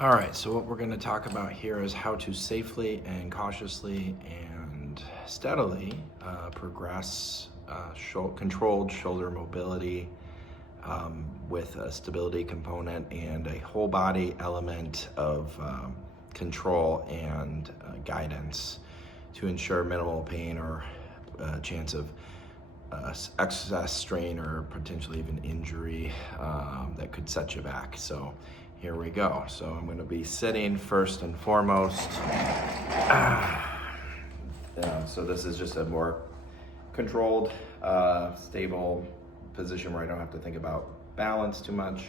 All right, so what we're going to talk about here is how to safely and cautiously and steadily progress controlled shoulder mobility with a stability component and a whole body element of control and guidance to ensure minimal pain or chance of excess strain or potentially even injury that could set you back. So here we go. So I'm going to be sitting first and foremost. So this is just a more controlled, stable position where I don't have to think about balance too much,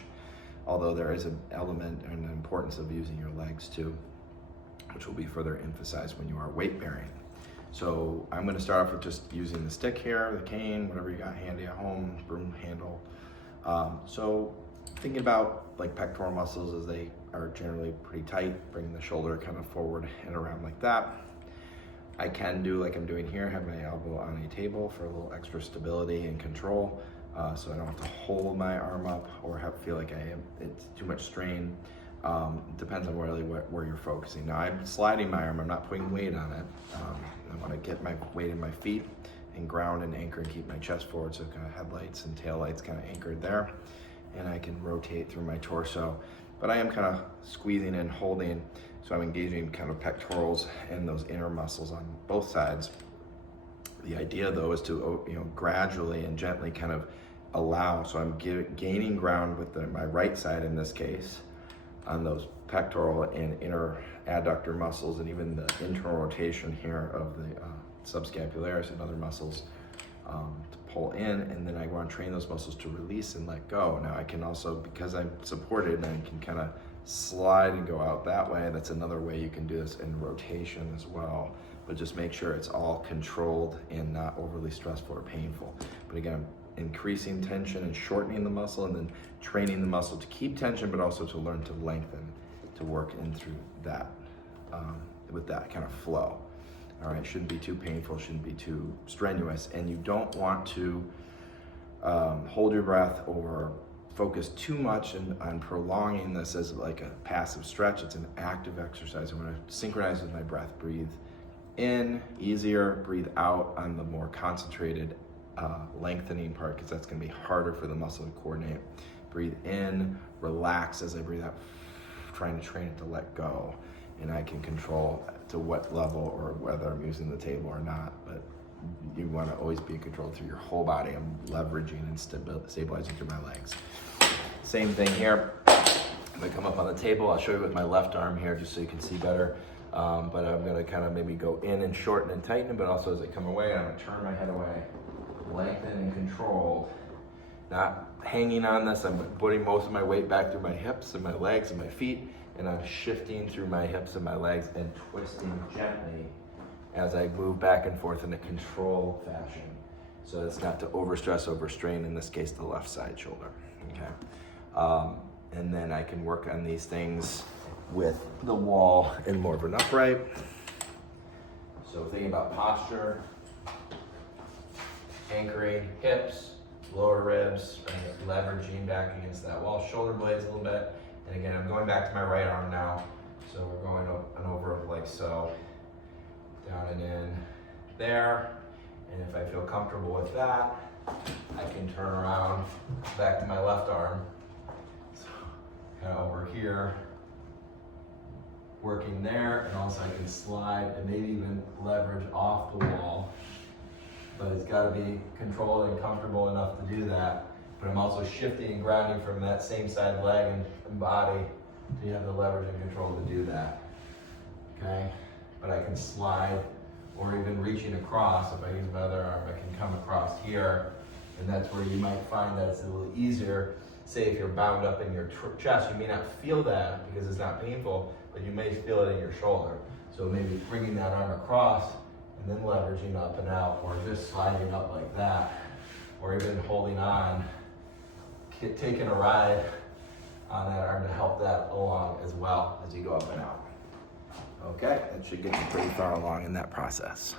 although there is an element and an importance of using your legs too, which will be further emphasized when you are weight bearing. So I'm going to start off with just using the stick here, the cane, whatever you got handy at home, broom handle. So thinking about like pectoral muscles, as they are generally pretty tight, bringing the shoulder kind of forward and around like that. I can do like I'm doing here, have my elbow on a table for a little extra stability and control, so I don't have to hold my arm up or feel like it's too much strain. Depends on really where you're focusing. Now I'm sliding my arm, I'm not putting weight on it. I want to get my weight in my feet and ground and anchor and keep my chest forward, so kind of headlights and taillights kind of anchored there. And I can rotate through my torso, but I am kind of squeezing and holding, so I'm engaging kind of pectorals and those inner muscles on both sides. The idea though is to gradually and gently kind of allow, so I'm gaining ground with my right side in this case on those pectoral and inner adductor muscles, and even the internal rotation here of the subscapularis and other muscles to pull in, and then I want to train those muscles to release and let go. Now I can also, because I'm supported, I can kind of slide and go out that way. That's another way you can do this in rotation as well, but just make sure it's all controlled and not overly stressful or painful. But again, I'm increasing tension and shortening the muscle, and then training the muscle to keep tension, but also to learn to lengthen, to work in through that, with that kind of flow. All right, shouldn't be too painful, shouldn't be too strenuous, and you don't want to hold your breath or focus too much on prolonging this as like a passive stretch. It's an active exercise. I'm going to synchronize with my breath. Breathe in, easier. Breathe out on the more concentrated lengthening part, because that's going to be harder for the muscle to coordinate. Breathe in, relax as I breathe out, trying to train it to let go. And I can control to what level or whether I'm using the table or not, but you want to always be controlled through your whole body. I'm leveraging and stabilizing through my legs. Same thing here. If I come up on the table, I'll show you with my left arm here just so you can see better. But I'm going to kind of maybe go in and shorten and tighten, but also as I come away, I'm going to turn my head away, lengthen and control. Not hanging on this, I'm putting most of my weight back through my hips and my legs and my feet, and I'm shifting through my hips and my legs and twisting gently as I move back and forth in a controlled fashion. So it's not to overstress, overstrain, in this case, the left side shoulder, okay? And then I can work on these things with the wall in more of an upright. So thinking about posture, anchoring hips, lower ribs, right? Leveraging back against that wall, shoulder blades a little bit. And again, I'm going back to my right arm now. So we're going up and over like so, down and in there. And if I feel comfortable with that, I can turn around back to my left arm. So kind of over here, working there, and also I can slide and maybe even leverage off the wall. But it's got to be controlled and comfortable enough to do that. But I'm also shifting and grounding from that same side leg and body, so you have the leverage and control to do that, okay? But I can slide, or even reaching across. If I use my other arm, I can come across here, and that's where you might find that it's a little easier. Say if you're bound up in your chest, you may not feel that because it's not painful, but you may feel it in your shoulder. So maybe bringing that arm across and then leveraging up and out, or just sliding up like that, or even holding on, taking a ride on that arm to help that along as well as you go up and out. Okay, that should get you pretty far along in that process.